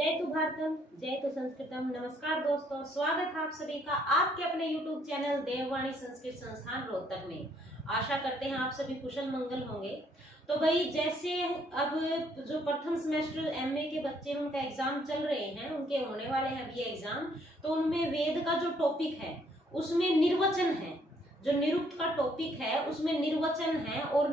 जय तु भारतम, जय तु संस्कृतम। नमस्कार दोस्तों, स्वागत है आप सभी का आपके अपने YouTube चैनल देववाणी संस्कृत संस्थान रोहतक में। आशा करते हैं आप सभी कुशल मंगल होंगे। तो भाई जैसे अब जो प्रथम सेमेस्टर MA के बच्चे उनका एग्जाम चल रहे हैं, उनके होने वाले हैं अभी एग्जाम, तो उनमें वेद का जो टॉपिक है उसमें निर्वचन है। जो निरुक्त का टॉपिक है उसमें निर्वचन है और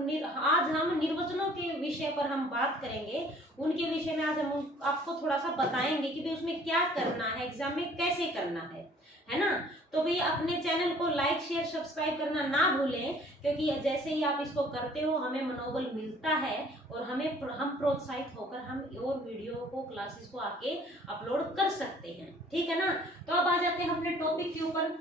आज हम निर्वचनों के विषय पर हम बात करेंगे। उनके विषय में आज हम आपको थोड़ा सा बताएंगे कि भाई उसमें क्या करना है, एग्जाम में कैसे करना है ना। तो भाई अपने चैनल को लाइक शेयर सब्सक्राइब करना ना भूलें, क्योंकि जैसे ही आप इसको करते हो हमें मनोबल मिलता है और हम प्रोत्साहित होकर हम और वीडियो को क्लासेस को आके अपलोड कर सकते हैं। ठीक है ना। तो अब आ जाते हैं अपने टॉपिक के ऊपर।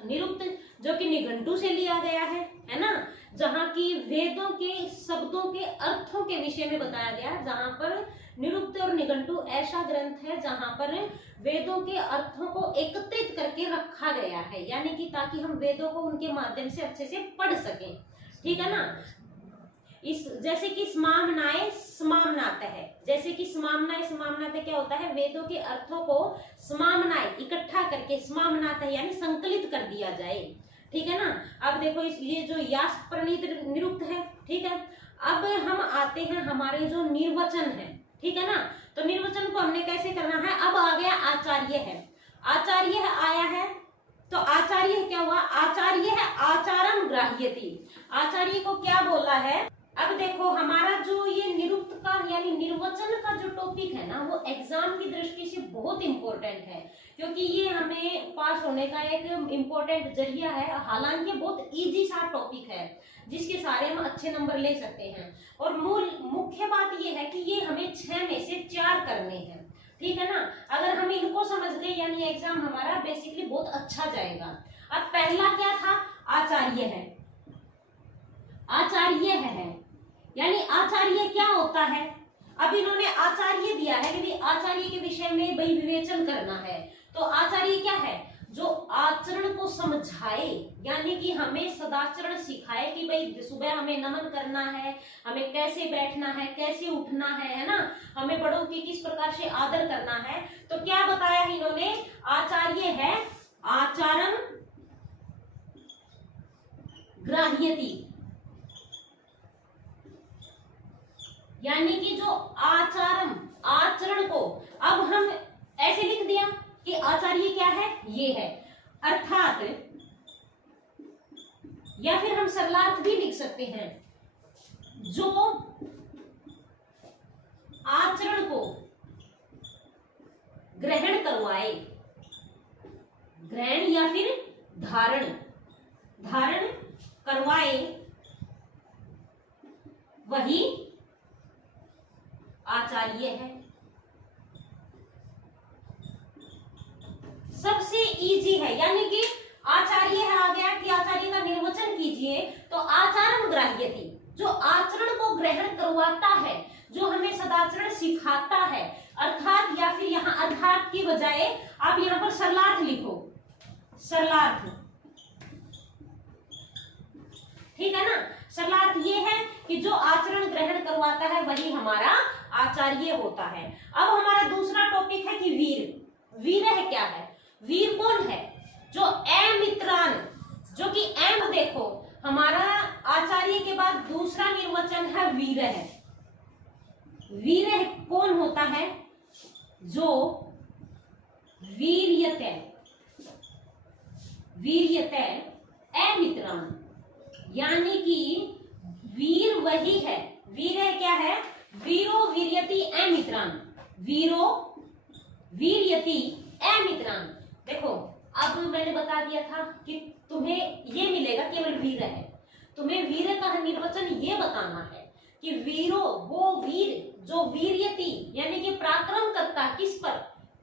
निरुक्त जो कि निघंटु से लिया गया है ना, जहाँ की वेदों के शब्दों के अर्थों के विषय में बताया गया। जहाँ पर निरुक्त और निघंटु ऐसा ग्रंथ है जहाँ पर वेदों के अर्थों को एकत्रित करके रखा गया है, यानी कि ताकि हम वेदों को उनके माध्यम से अच्छे से पढ़ सकें। ठीक है ना। इस जैसे कि स्मामनाय समामनात है, जैसे कि समामनाय क्या होता है, वेदों के अर्थों को समामनाय इकट्ठा करके समामनात है यानी संकलित कर दिया जाए। ठीक है ना। अब देखो ये जो यास प्रणीत निरुक्त है। ठीक है। अब हम आते हैं हमारे जो निर्वचन है। ठीक है ना। तो निर्वचन को हमने कैसे करना है। अब आ गया आचार्य है। आचार्य है आया है, तो आचार्य क्या हुआ, आचार्य है आचारम ग्राह्यति। आचार्य को क्या बोला है। अब देखो हमारा जो ये निरुक्त का यानी निर्वचन का जो टॉपिक है ना, वो एग्जाम की दृष्टि से बहुत इंपॉर्टेंट है, क्योंकि ये हमें पास होने का एक इम्पोर्टेंट जरिया है। हालांकि बहुत इजी सा टॉपिक है जिसके सारे हम अच्छे नंबर ले सकते हैं। और मुख्य बात ये है कि ये हमें 6 में से 4 करने हैं। ठीक है ना। अगर हम इनको समझ गए यानी एग्जाम हमारा बेसिकली बहुत अच्छा जाएगा। अब पहला क्या था, आचार्य है। आचार्य है यानी आचार्य क्या होता है। अब इन्होंने आचार्य दिया है कि आचार्य के विषय में भाई विवेचन करना है। तो आचार्य क्या है, जो आचरण को समझाए, यानी कि हमें सदाचरण सिखाए कि भाई सुबह हमें नमन करना है, हमें कैसे बैठना है, कैसे उठना है ना, हमें बड़ों की किस प्रकार से आदर करना है। तो क्या बताया है इन्होंने, आचार्य है आचारम ग्राह्यति, यानी कि जो आचरण को अब हम ऐसे लिख दिया कि आचार्य क्या है, ये है। अर्थात या फिर हम सरलार्थ भी लिख सकते हैं, जो आचरण को ग्रहण करवाए, ग्रहण या फिर धारण करवाए, वही आचार्य है। सबसे इजी है, यानी कि आचार्य है आ गया कि आचार्य का निर्वचन कीजिए। तो आचारम ग्राह्यति, जो आचरण को ग्रहण करवाता है, जो हमें सदाचरण सिखाता है। अर्थात या फिर यहाँ अर्थात की बजाय आप यहाँ पर सरलार्थ लिखो, सरलार्थ। ठीक है ना। सरलार्थ ये है कि जो आचरण ग्रहण करवाता है वही हमारा आचार्य होता है। अब हमारा दूसरा टॉपिक है कि वीर। वीर है क्या है, वीर कौन है, जो अमित्रान, जो कि एम देखो हमारा आचार्य के बाद दूसरा निर्वचन है वीर है। वीर कौन होता है, जो वीर्यते अमित्रान, यानी कि वीर वही है। वीर है क्या है, वीरो वीर्यति अमित्रान, वीरो वीर्यति अमित्रान। देखो अब मैंने बता दिया था कि तुम्हें ये मिलेगा केवल वीर है, तुम्हें वीर का निर्वचन ये बताना है कि वीरो वो वीर जो वीर्यति यानी कि पराक्रम करता किस पर,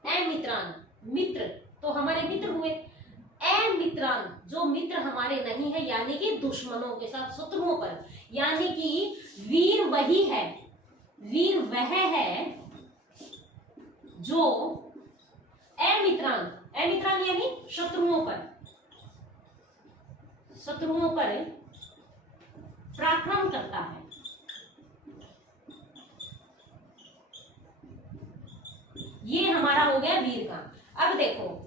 अमित्रान, मित्र, तो हमारे मित्र हुए। अमित्रान जो मित्र हमारे नहीं है, यानी कि दुश्मनों के साथ, शत्रुओं पर, यानी कि वीर वही है, वीर वह है जो अमित्रान यानी शत्रुओं पर पराक्रम करता है। ये हमारा हो गया वीर का। अब देखो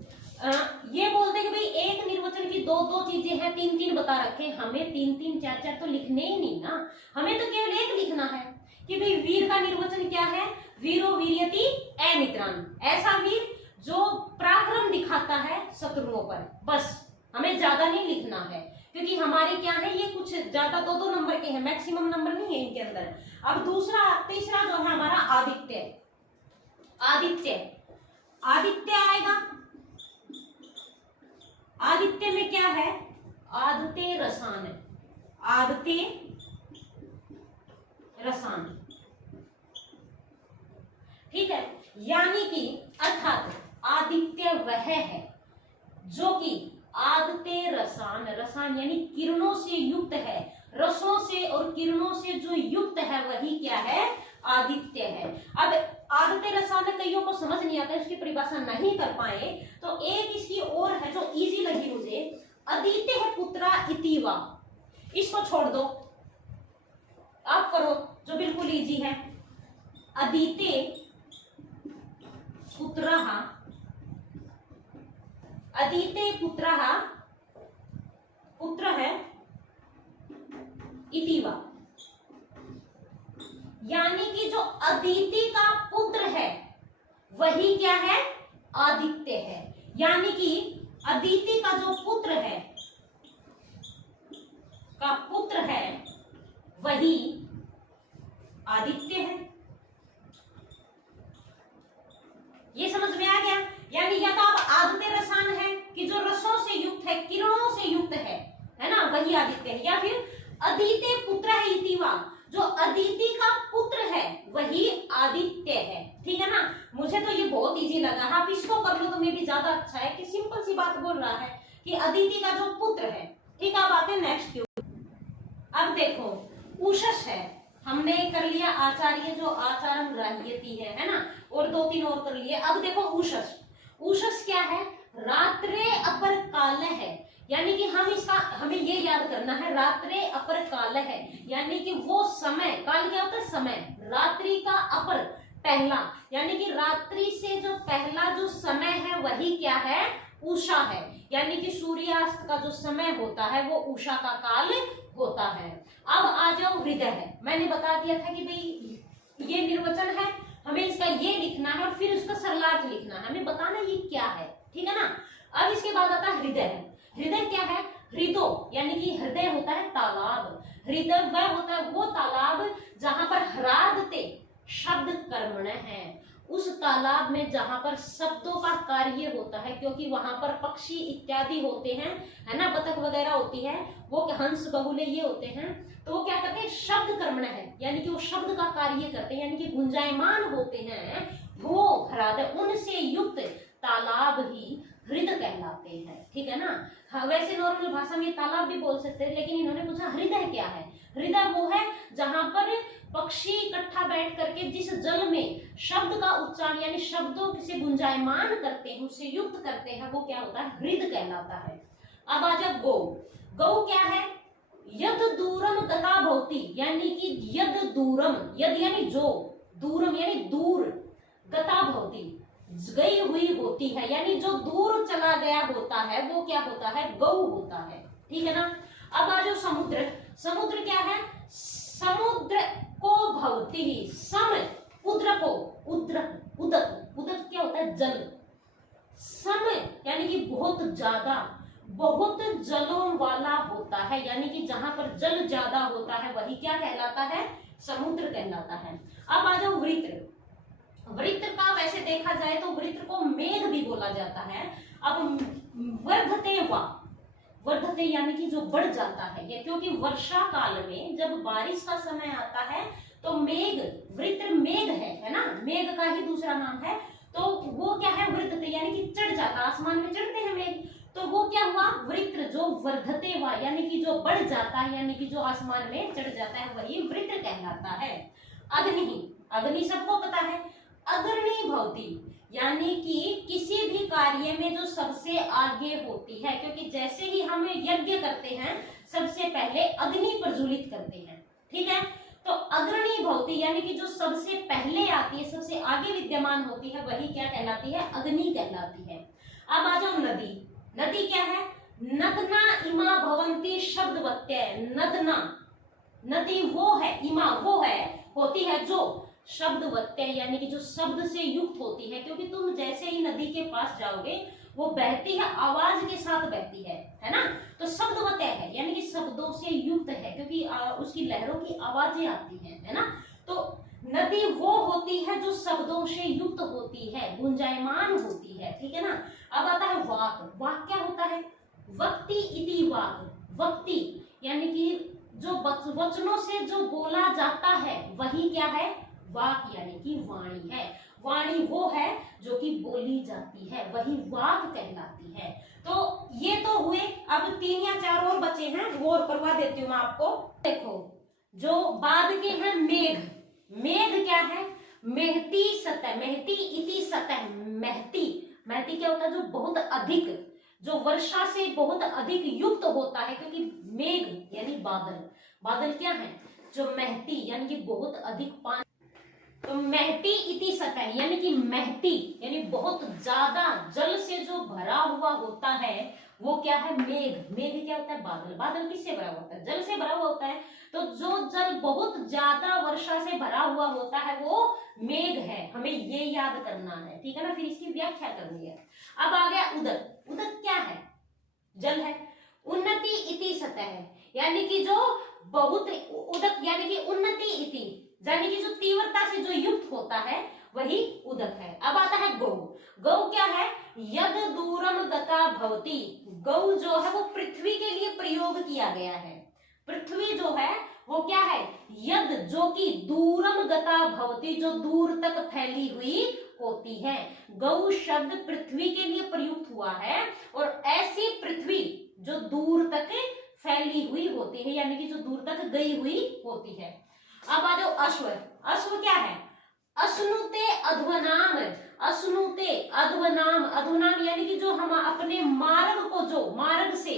ये बोलते हैं कि भाई एक निर्वचन की दो दो चीजें हैं, तीन तीन बता रखे, हमें तीन तीन चार चार तो लिखने ही नहीं ना, हमें तो केवल एक लिखना है कि भाई वीर का निर्वचन क्या है, वीरो वीर्यति अमित्रान, ऐसा वीर जो पराक्रम दिखाता है शत्रुओं पर, बस हमें ज्यादा नहीं लिखना है, क्योंकि हमारे क्या है ये कुछ ज्यादा दो दो नंबर के हैं, मैक्सिमम नंबर नहीं है इनके अंदर। अब तीसरा जो है हमारा आदित्य, आदित्य आदित्य आएगा, आदित्य में क्या है, आदते रसान, आदते रसान, ठीक है, यानी कि अर्थात आदित्य वह है जो कि आदते रसान, रसान यानी किरणों से युक्त है, रसों से और किरणों से जो युक्त है वही क्या है, आदित्य है। अब आदते रसान कईयों को समझ नहीं आता, इसकी परिभाषा नहीं कर पाए, तो एक इसकी और है जो इजी लगी मुझे, अदित्य है पुत्रा इतिवा, इसको छोड़ दो, आप करो जो बिल्कुल इजी है, अदित्य पुत्रः, अदिते पुत्रः, पुत्र है इतिवा, यानी कि जो अदिति का पुत्र है वही क्या है, आदित्य है, यानी कि अदिति का जो पुत्र है, का पुत्र है वही आदित्य है। ये समझ में आ गया, यानी या तो आप आदित्य रसान है कि जो रसों से युक्त है, किरणों से युक्त है ना, वही आदित्य है, या फिर अदिते पुत्र है इतिवा, जो अदिति का पुत्र है वही आदित्य है, ठीक है ना। मुझे तो ये बहुत इजी लगा, आप इसको कर लो तो मे भी ज्यादा अच्छा है कि सिंपल सी बात बोल रहा है कि अदिति का जो पुत्र है, ठीक है। अब आते हैं नेक्स्ट क्यू। अब देखो उषस है, हमने कर लिया आचार्य जो आचारम ग्राह्यति है ना, और दो तीन और कर लिए। अब देखो उषस, उषस क्या है, रात्रे अपर काल है, यानी कि हमें ये याद करना है, रात्रे अपर काल है, यानी कि वो समय, काल क्या होता है समय, रात्रि का अपर पहला, यानी कि रात्रि से जो पहला जो समय है वही क्या है, उषा है, यानी कि सूर्यास्त का जो समय होता है वो उषा का काल होता है। अब आ जाओ हृदय है, मैंने बता दिया था कि भाई ये निर्वचन है, हमें इसका ये लिखना है और फिर उसका सरलार्थ लिखना है, हमें बताना ये क्या है, ठीक है ना। अब इसके बाद आता है हृदय है, हृदय क्या है, हृदो यानी कि हृदय होता है तालाब, हृदय वह होता है वो तालाब जहां पर ह्रादते शब्द कर्मण है, उस तालाब में जहां पर शब्दों का कार्य होता है, क्योंकि वहां पर पक्षी इत्यादि होते हैं, है ना, बतख वगैरह होती है, वो हंस बगुले ये होते हैं, तो वो क्या करते हैं, शब्द कर्मण है, यानी कि वो शब्द का कार्य करते हैं, यानी कि गुंजायमान होते हैं, वो हृदय उनसे युक्त तालाब ही हृदय कहलाते हैं, ठीक है ना। हाँ, वैसे नॉर्मल भाषा में तालाब भी बोल सकते हैं, लेकिन इन्होंने पूछा हृदय क्या है, हृदय वो है जहां पर पक्षी इकट्ठा बैठ करके जिस जल में शब्द का उच्चारण यानी शब्दों से गुंजायमान करते हैं, उससे युक्त करते हैं, वो क्या होता है, हृदय कहलाता है। अब आ जाए गौ, गौ क्या है, यद दूरम गता भवति, यानी कि यद दूरम, यद यानी जो, दूरम यानी दूर, गता भवति गई हुई होती है, यानी जो दूर चला गया होता है वो क्या होता है, गौ होता है, ठीक है ना। अब आ जाओ समुद्र, समुद्र क्या है, समुद्र को भवति ही, सम उद्र को, उद्रक उदक, उदक क्या होता है, जल, सम यानी कि बहुत ज्यादा, बहुत जलों वाला होता है, यानी कि जहां पर जल ज्यादा होता है वही क्या कहलाता है, समुद्र कहलाता है। अब आ जाओ वृत्र, वृत्र का वैसे देखा जाए तो वृत्र को मेघ भी बोला जाता है। अब वर्धते वा, वर्धते यानी कि जो बढ़ जाता है, ये क्योंकि वर्षा काल में जब बारिश का समय आता है तो मेघ, वृत्र मेघ है ना, मेघ का ही दूसरा नाम है, तो वो क्या है, वृद्धते यानी कि चढ़ जाता, आसमान में चढ़ते हैं मेघ, तो वो क्या हुआ, वृत्र जो वर्धते वा यानी कि जो बढ़ जाता है, यानी कि जो आसमान में चढ़ जाता है वही वृत्र कहलाता है। अग्नि, अग्नि सबको पता है, अग्रणी भवति यानी कि किसी भी कार्य में जो सबसे आगे होती है, क्योंकि जैसे ही हम यज्ञ करते हैं सबसे पहले अग्नि प्रज्वलित करते हैं, ठीक है। तो अग्रणी भवती यानी कि जो सबसे पहले आती है, सबसे आगे विद्यमान होती है, वही क्या कहलाती है? अग्नि कहलाती है। अब आ जाओ नदी। नदी क्या है? नदना इमा भवंती शब्दवत्यय। नदना, नदी वो है, इमा वो है, होती है जो शब्दवत्यय यानी कि जो शब्द से युक्त होती है, क्योंकि तुम जैसे ही नदी के पास जाओगे वो बहती है, आवाज के साथ बहती है ना? तो शब्दवत्यय है यानी कि शब्दों से युक्त है, क्योंकि उसकी लहरों की आवाजें आती हैं, है ना? तो नदी वो होती है जो शब्दों से युक्त होती है, गुंजायमान होती है, ठीक है ना? अब आता है वाक। वाक क्या होता है? वक्ति इति वाक। वक्ति यानी कि जो वचनों से जो बोला जाता है वही क्या है? वाक यानी कि वाणी है। वाणी वो है जो कि बोली जाती है, वही वाक कहलाती है। तो ये तो हुए। अब 3 या 4 और बचे हैं, वो और करवा देती हूँ मैं आपको। देखो, जो बाद के हैं मेघ। मेघ क्या है? मेहती सतह। मेहती इति सतह। मेहती, मेहती क्या होता है? जो बहुत अधिक, जो वर्षा से बहुत अधिक युक्त होता है, क्योंकि मेघ यानी बादल। बादल क्या है? जो महती यानी कि बहुत अधिक पानी। तो महती इति सतह यानी कि महती यानी बहुत ज्यादा जल से जो भरा हुआ होता है वो क्या है? मेघ। मेघ क्या होता है? बादल। बादल किससे भरा होता है? जल से भरा हुआ होता है। तो जो जल बहुत ज्यादा वर्षा से भरा हुआ होता है वो मेघ है, हमें ये याद करना है, ठीक है ना? फिर इसकी व्याख्या करनी है। अब आ गया उदक। उदक क्या है? जल है। उन्नति इति सतह यानी कि जो बहुत, उदक यानी कि उन्नति इति यानी कि जो तीव्रता से जो युक्त होता है वही उदक है। अब आता है गौ। गौ क्या है? यद दूरम गता भवती। गौ जो है वो पृथ्वी के लिए प्रयोग किया गया है। पृथ्वी जो है वो क्या है? यद जो कि दूरम गता भवती, जो दूर तक फैली हुई होती है। गौ शब्द पृथ्वी के लिए प्रयुक्त हुआ है, और ऐसी पृथ्वी जो दूर तक फैली हुई होती है यानी कि जो दूर तक गई हुई होती है। अब आ जाओ अश्व। अश्व क्या है? अश्नुते अध्वनाम। अश्नुते अध्वनाम। अध्वनाम यानी कि जो हम अपने मार्ग को, जो मार्ग से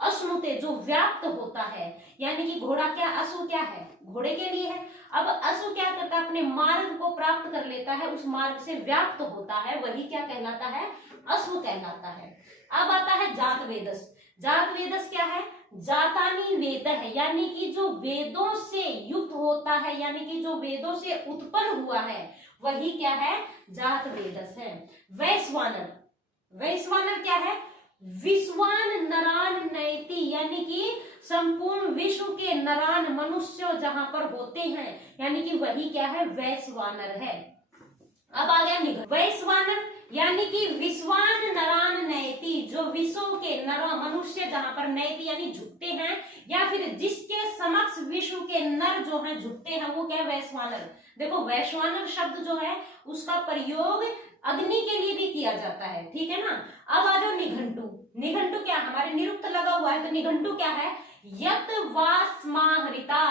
अश्नुते जो व्याप्त होता है, यानी कि घोड़ा क्या? अश्व क्या है? घोड़े के लिए है। अब अश्व क्या करता है? अपने मार्ग को प्राप्त कर लेता है, उस मार्ग से व्याप्त होता है, वही क्या कहलाता है? अश्व कहलाता है। अब आता है जात वेदस। जात वेदस क्या है? जातानी वेद है यानी कि जो वेदों से युक्त होता है, यानी कि जो वेदों से उत्पन्न हुआ है वही क्या है? जात वेदस है। वैश्वानर। वैश्वानर क्या है? विश्वान नरान नयति यानी कि संपूर्ण विश्व के नरान मनुष्य जहां पर होते हैं, यानी कि वही क्या है? वैश्वानर है। अब आ गया निघंटु। वैश्वानर यानी कि विश्वान नरान नयति, जो विश्व के नर मनुष्य जहां पर नयति यानी झुकते हैं, या फिर जिसके समक्ष विश्व के नर जो हैं झुकते हैं, वो क्या है? वैश्वानर। देखो, वैश्वानर शब्द जो है उसका प्रयोग अग्नि के लिए भी किया जाता है, ठीक है ना? अब आ जाओ निघंटु। निघंटु क्या? हमारे निरुक्त लगा हुआ है, तो निघंटु क्या है? यत वा स्माहरिता।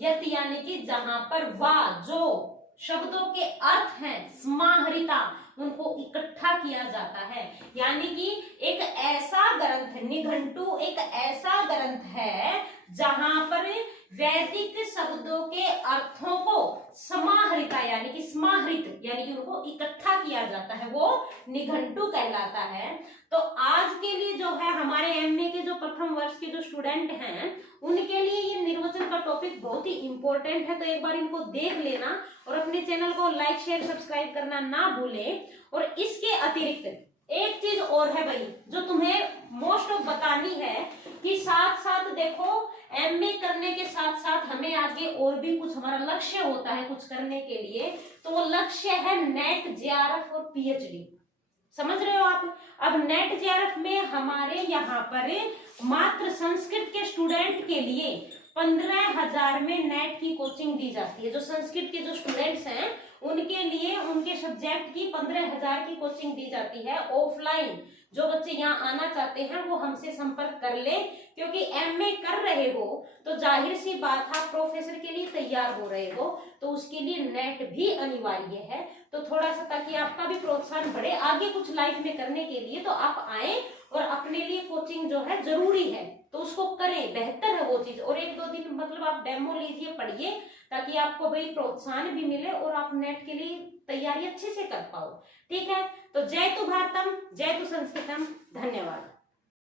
यत यानी कि जहां पर वा, जो शब्दों के अर्थ हैं, स्माहरिता उनको इकट्ठा किया जाता है, यानी कि एक ऐसा ग्रंथ, निघंटु एक ऐसा ग्रंथ है जहां पर वैदिक शब्दों के अर्थों को समाहरिता यानी कि समाहरित यानी कि उनको इकट्ठा किया जाता है, वो निघंटु कहलाता है। तो आज के लिए जो है हमारे एमए के जो प्रथम वर्ष के जो स्टूडेंट हैं उनके लिए ये निर्वचन का टॉपिक बहुत ही इंपॉर्टेंट है, तो एक बार इनको देख लेना और अपने चैनल को लाइक शेयर सब्सक्राइब करना ना भूलें। और इसके अतिरिक्त एक चीज और है भाई जो तुम्हें मोस्ट ऑफ बतानी है कि साथ साथ देखो, एमए करने के साथ साथ हमें आगे और भी कुछ हमारा लक्ष्य होता है कुछ करने के लिए, तो वो लक्ष्य है नेट जेआरएफ और पीएचडी। समझ रहे हो आप? अब नेट जेआरएफ में हमारे यहाँ पर मात्र संस्कृत के स्टूडेंट के लिए 15,000 में नेट की कोचिंग दी जाती है। जो संस्कृत के जो स्टूडेंट्स हैं उनके लिए उनके सब्जेक्ट की 15,000 की कोचिंग दी जाती है ऑफलाइन। जो बच्चे यहाँ आना चाहते हैं वो हमसे संपर्क कर ले, क्योंकि एमए कर रहे हो तो जाहिर सी बात है प्रोफेसर के लिए तैयार हो रहे हो तो उसके लिए नेट भी अनिवार्य है। तो थोड़ा सा ताकि आपका भी प्रोत्साहन बढ़े आगे कुछ लाइफ में करने के लिए, तो आप आए और अपने लिए कोचिंग जो है जरूरी है तो उसको करें, बेहतर है वो चीज। और एक दो दिन मतलब आप डेमो लीजिए, पढ़िए, ताकि आपको भाई प्रोत्साहन भी मिले और आप नेट के लिए तैयारी अच्छे से कर पाओ। ठीक है, तो जय तु भारतम।